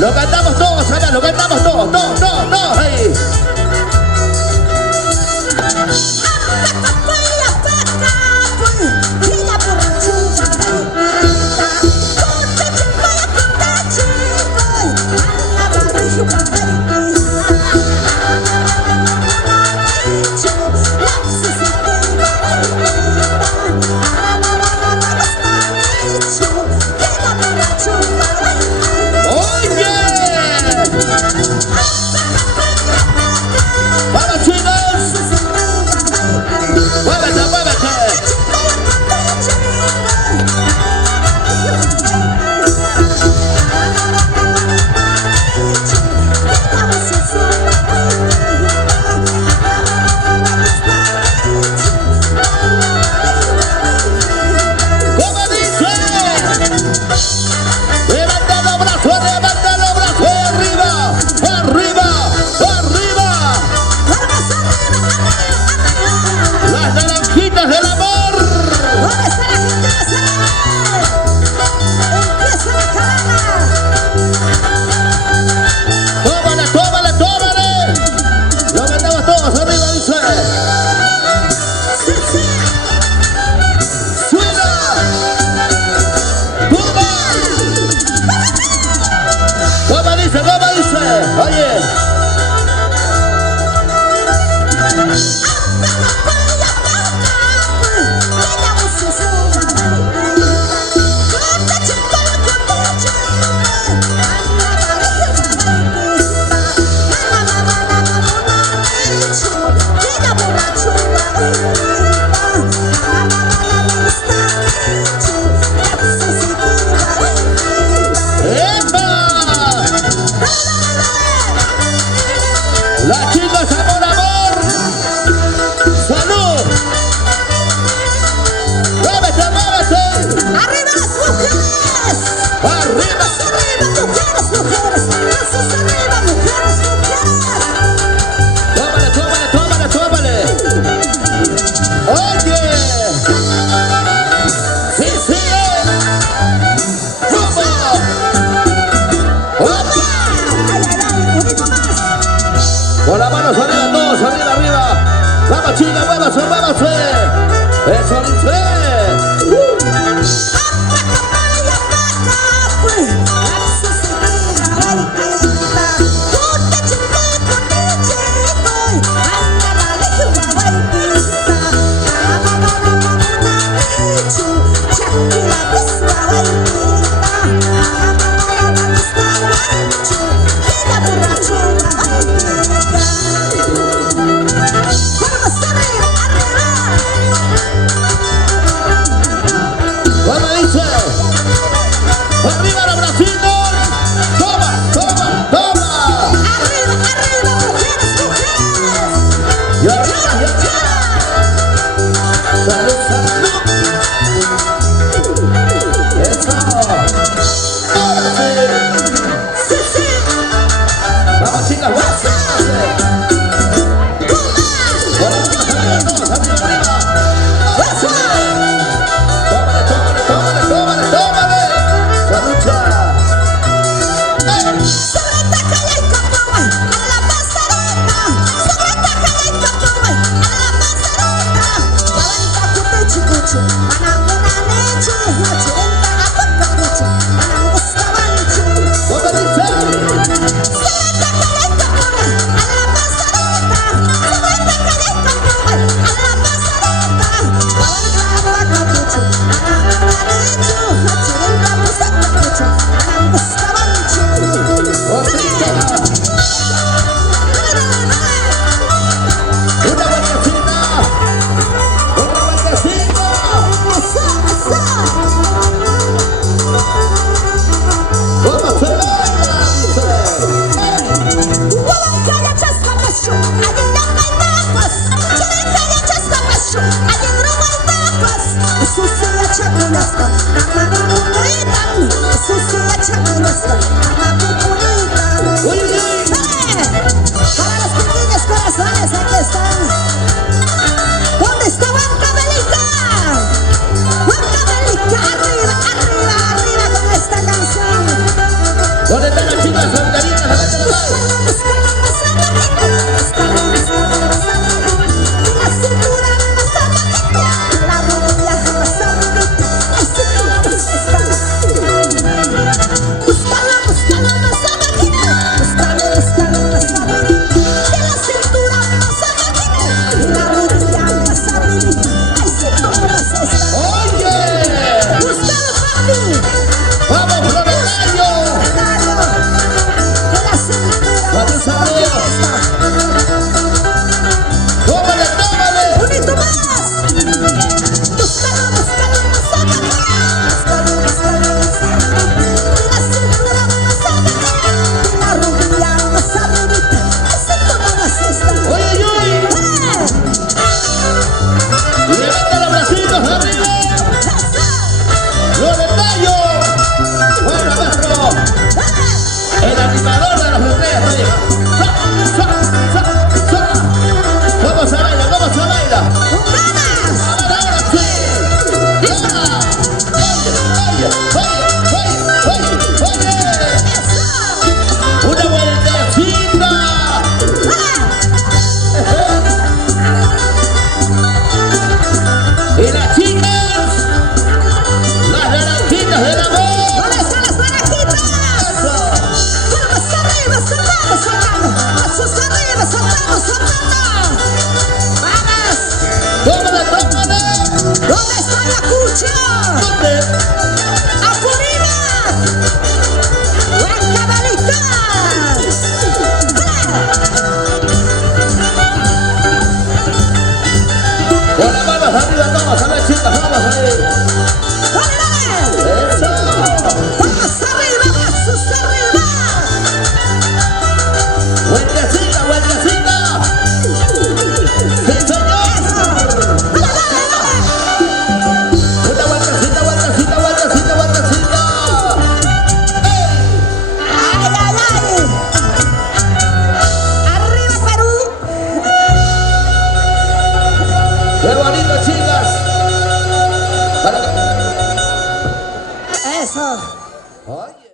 Lo cantamos todos, Ana, lo cantamos todos, todos, ahí. Las chicas, amor, amor. Salud. Muévete, muévete. Arriba las mujeres. Arriba. Arriba, mujeres, mujeres. Brazos arriba, mujeres, mujeres. Tómale, tómale, tómale, tómale. Oye. Sí, sí. ¡Rumbo! ¡Opa! Ay, ay, ay, un poquito más. Con las manos arriba, todos arriba, arriba. Vamos, chicas, muévase, muévase. Eso dice. ¡Arriba los bracitos! ¡Toma, toma, toma! ¡Arriba, arriba, mujeres, mujeres! ¡Y arriba, y arriba! ¡Salud, salud! ¡Eso! ¡Ahora sí! ¡Sí, sí! ¡Vamos, chicas, vamos! ¿Dónde están las chicas? ¿Dónde está la cucha?